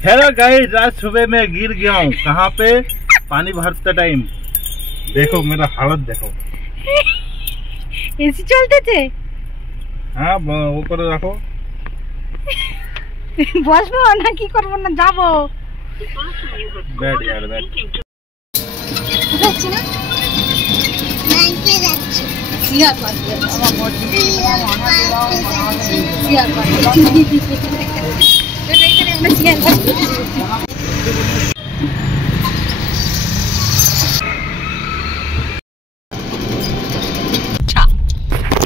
Hello guys, आज सुबह मैं गिर गया हूँ। कहाँ पे? पानी भरते टाइम। देखो मेरा हालत देखो। एसी चलते थे। हाँ, ऊपर रखो। बसबो ना की करबो ना जाबो। बैठ यार, बैठ। যাচ্ছি না ব্যাংকে যাচ্ছি। সিয়া পাঠিয়ে আমার বডি সিয়া পাঠিয়ে এখানে আমরা সিয়া পাঠিয়ে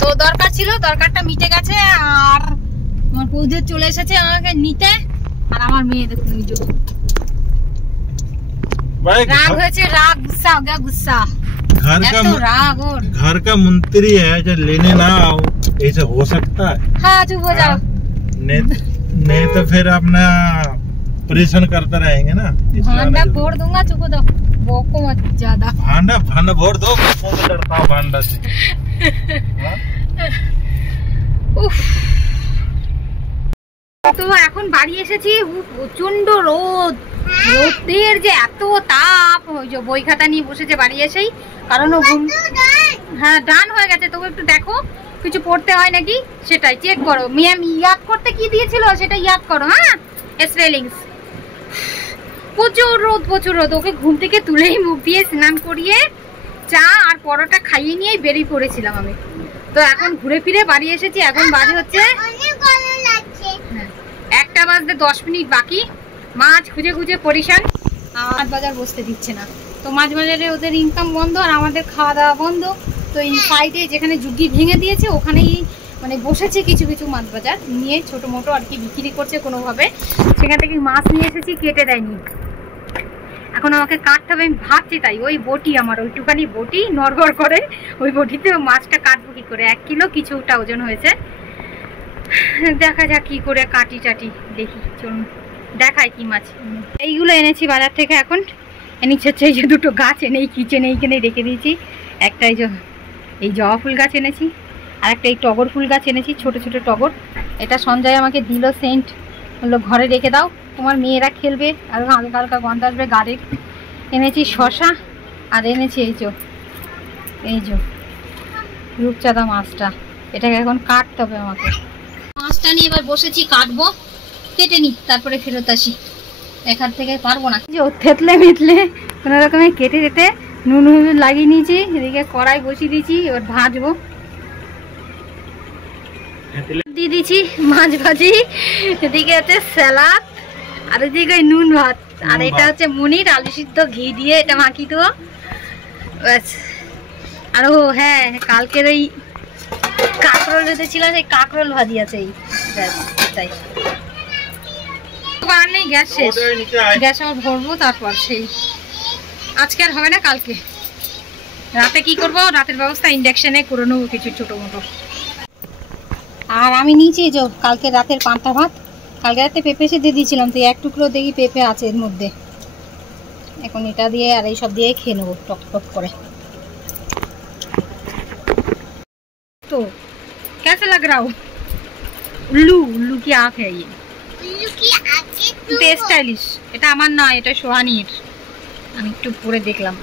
তো দরকার ছিল, দরকারটা মিটে গেছে। আর আমার বৌদি চলে এসেছে আমাকে নিতে। আর আমার মেয়ে দেখুন নিজে राग राग गुस्सा हो गया, गुस्सा। घर का मंत्री है, जो लेने ना आओ ऐसा हो सकता है? हाँ, चुप हो जाओ। नहीं तो फिर अपना परेशान करते रहेंगे ना। भांडा फोड़ दूंगा, चुप हो जाओ। बोको मत ज्यादा। भांडा फोड़ दो। मैं डरता हूँ भांडा से। তো এখন বাড়ি এসেছি, প্রচন্ড রোদ। রোদের যে এত তাপ, ওই যে বই খাতা নিয়ে বসেছে বাড়ি এসেই। কারণ হ্যাঁ ডান হয়ে গেছে, তবু একটু দেখো কিছু পড়তে হয় নাকি সেটাই চেক করো। ম্যাম ইয়াদ করতে কি দিয়েছিল সেটা ইয়াদ করো। হ্যাঁ, স্পেলিংস। প্রচুর রোদ, প্রচুর রোদ। ওকে ঘুম থেকে তুলেই মুখ দিয়ে স্নান করিয়ে চা আর পরোটা খাইয়ে নিয়েই বেরিয়ে পড়েছিলাম আমি। তো এখন ঘুরে ফিরে বাড়ি এসেছি। এখন বাজে হচ্ছে 1টা বাজতে 10 মিনিট বাকি। মাছ খুঁজে খুঁজে পরিশান। মাছ বাজার বসতে দিচ্ছে না। তো মাছ বাজারে ওদের ইনকাম বন্ধ আর আমাদের খাওয়া দাওয়া বন্ধ। তো এই সাইডে যেখানে ঝুঁকি ভেঙে দিয়েছে ওখানেই মানে বসেছে কিছু কিছু মাছ বাজার নিয়ে, ছোটো মোটো আর কি বিক্রি করছে কোনোভাবে। সেখান থেকে মাছ নিয়ে এসেছি, কেটে দেয়নি। এখন আমাকে কাটতে হবে, আমি ভাবছি তাই। ওই বটি আমার ওইটুখানি বটি নড়বড় করে, ওই বটিতে মাছটা কাটবো কি করে। 1 কিলো কিছুটা ওজন হয়েছে। দেখা যাক কি করে কাটি টাটি, দেখি। চলুন দেখাই কি মাছ। এইগুলো এনেছি বাজার থেকে। এখন এনেছি হচ্ছে এই যে 2টো গাছ এনে কিচেনে এইখানে রেখে দিয়েছি। একটা এই জবা ফুল গাছ এনেছি, আর একটা এই টগর ফুল গাছ এনেছি, ছোট ছোট টগর। এটা সঞ্জয় আমাকে দিল সেন্ট, বললো ঘরে রেখে দাও, তোমার মেয়েরা খেলবে আর হালকা হালকা গন্ধ আসবে গাড়ির। এনেছি শশা, আর এনেছি এই যে রূপচাঁদা মাছটা। এটাকে এখন কাটতে হবে আমাকে। মাছটা নিয়ে এবার বসেছি, কাটবো। কেটে নি, তারপরে ফেরত আসি। এখান থেকে পারবো না। থেতলে মিটলে কোনো রকমে কেটে কেটে নুন লাগিয়ে নিয়েছি। এদিকে কড়াই বসিয়ে দিয়েছি, এবার ভাজবো। দিয়ে দিয়েছি মাছ ভাজি, এদিকে হচ্ছে স্যালাড, আর এদিকে নুন ভাত। আর এটা হচ্ছে মুনির আলু সিদ্ধ ঘি দিয়ে এটা মাখিয়ে দেবো ব্যাস। আর ও হ্যাঁ, কালকের ওই কাঁকরোল রেঁধেছিলাম, সেই কাঁকরোল ভাজি আছে। এই ব্যাস, এটাই। নেই, গ্যাস শেষ। গ্যাস আবার ভরবো, তারপর সেই আজকে আর হবে না, কালকে রাতে কি করবো, রাতের ব্যবস্থা ইন্ডাকশনে করে নেবো কিছু ছোটো মোটো। আর আমি নিচে যে কালকে রাতের পান্তা ভাত, কালকে রাতে পেঁপে সে দিয়ে দিয়েছিলাম। তো 1 টুকরো দেখি পেঁপে আছে এর মধ্যে। এখন এটা দিয়ে আর এইসব দিয়ে খেয়ে নেবো টক টক করে। তো कैसा लग रहा हो? उल्लू की आँख है ये। स्टाइलिश। এটা আমার না, এটা সোহানির। আমি একটু পরে দেখলাম।